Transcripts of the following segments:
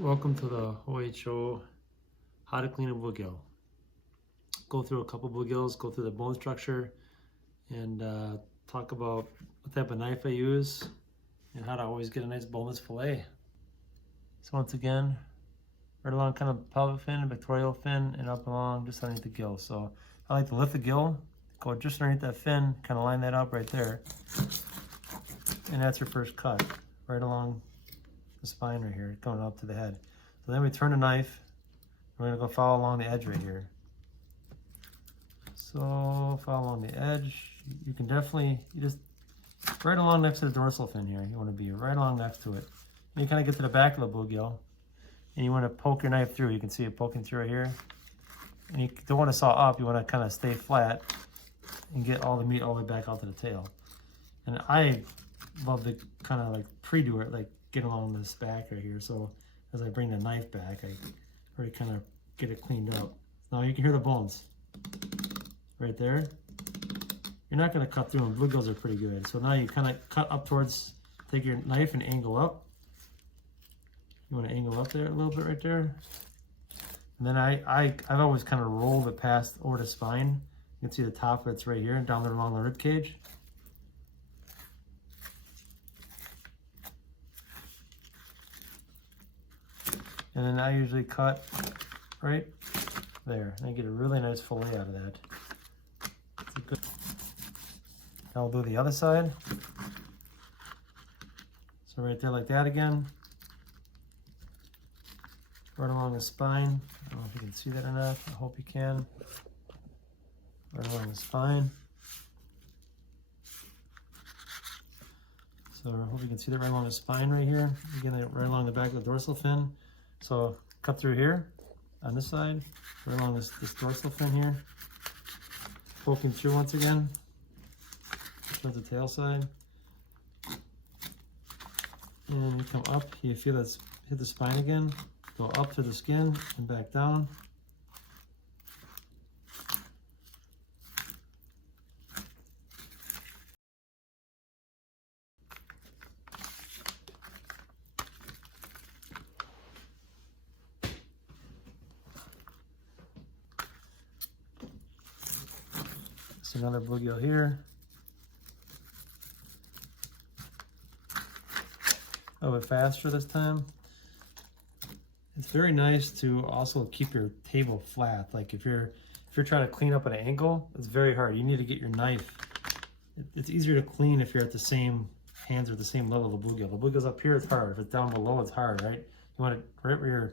Welcome to the OHO How to Clean a Bluegill. Go through a couple bluegills, go through the bone structure, and talk about what type of knife I use and how to always get a nice boneless fillet. So once again, right along kind of pelvic fin, pectoral fin, and up along just underneath the gill. So I like to lift the gill, go just underneath that fin, kind of line that up right there, and that's your first cut, right along the spine right here, going up to the head. So then we turn the knife. We're gonna go follow along the edge right here. So follow along the edge. You can definitely, you just right along next to the dorsal fin here. You want to be right along next to it. And you kind of get to the back of the bluegill, and you want to poke your knife through. You can see it poking through right here. And you don't want to saw up. You want to kind of stay flat and get all the meat all the way back out to the tail. And I love to kind of like pre-do it, like get along this back right here. So as I bring the knife back, I already kind of get it cleaned up. Now you can hear the bones right there. You're not going to cut through them. Bluegills are pretty good. So now you kind of cut up towards, take your knife and angle up. You want to angle up there a little bit right there. And then I've always kind of rolled it past over the spine. You can see the top of it's right here, down there along the rib cage. And then I usually cut right there. And I get a really nice fillet out of that. Good. Now we'll do the other side. So right there like that again. Right along the spine. I don't know if you can see that enough. I hope you can. Right along the spine. So I hope you can see that right along the spine right here. Again, right along the back of the dorsal fin. So cut through here on this side, right along this dorsal fin here. Poking through once again towards the tail side. And then you come up, you feel this, hit the spine again, go up to the skin and back down. It's another bluegill here. A little bit faster this time. It's very nice to also keep your table flat. Like if you're trying to clean up at an angle, it's very hard. You need to get your knife. It's easier to clean if you're at the same hands or the same level of the bluegill. The bluegill's up here, it's hard. If it's down below, it's hard, right? You want it right where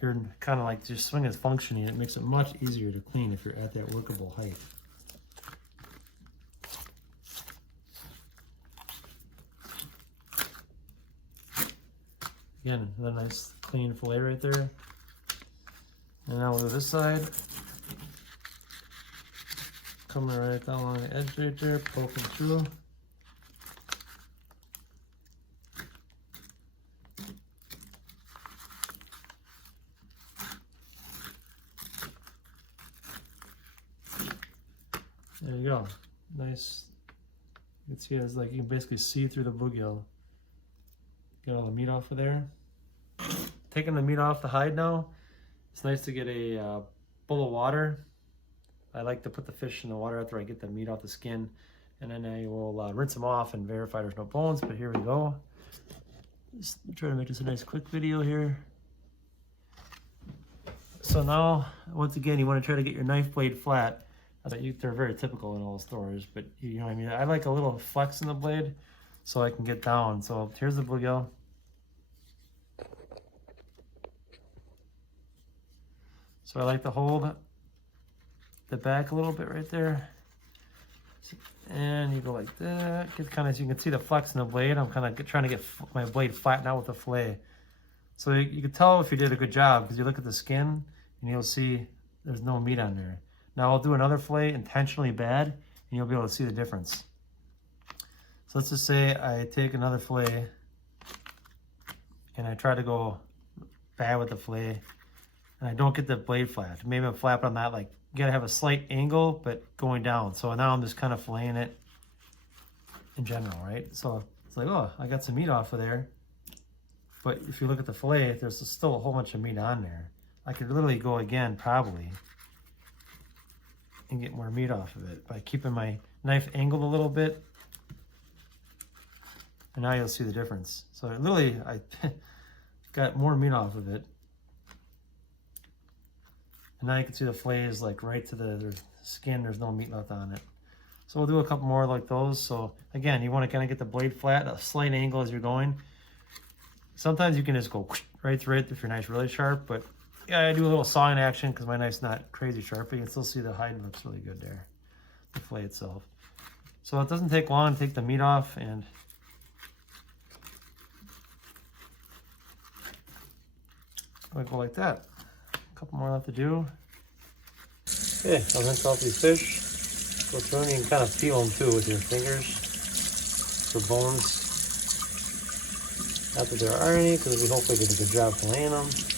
you're kind of like your swing is functioning. It makes it much easier to clean if you're at that workable height. Again, another nice clean fillet right there. And now we'll do this side. Coming right down along the edge right there, poking through. There you go. Nice. You can see it's like you can basically see through the bluegill. Get all the meat off of there. Taking the meat off the hide now. It's nice to get a bowl of water. I like to put the fish in the water after I get the meat off the skin, and then I will rinse them off and verify there's no bones. But here we go. Just try to make this a nice quick video here. So now, once again, you want to try to get your knife blade flat. They're very typical in all stores, but you know what I mean. I like a little flex in the blade so I can get down. So here's the bluegill. So I like to hold the back a little bit right there. And you go like that. Get kind of, so you can see the flex in the blade. I'm kind of trying to get my blade flattened out with the fillet. So you can tell if you did a good job because you look at the skin and you'll see there's no meat on there. Now I'll do another fillet intentionally bad and you'll be able to see the difference. So let's just say I take another fillet and I try to go bad with the fillet and I don't get the blade flat. Maybe I'm flat, but I'm not like, you gotta have a slight angle, but going down. So now I'm just kind of filleting it in general, right? So it's like, oh, I got some meat off of there. But if you look at the fillet, there's still a whole bunch of meat on there. I could literally go again, probably, and get more meat off of it by keeping my knife angled a little bit. And now you'll see the difference. So literally, I got more meat off of it. And now you can see the fillet is like right to the skin. There's no meat left on it. So we'll do a couple more like those. So again, you want to kind of get the blade flat, a slight angle as you're going. Sometimes you can just go right through it if your knife's really sharp, but yeah, I do a little sawing action because my knife's not crazy sharp, but you can still see the hide looks really good there, the fillet itself. So it doesn't take long to take the meat off, and I go like that. A couple more left to do. Okay, I'll rinse off these fish. Go through and you can kind of peel them too with your fingers for bones. Not that there are any, because we hopefully did a good job filleting them.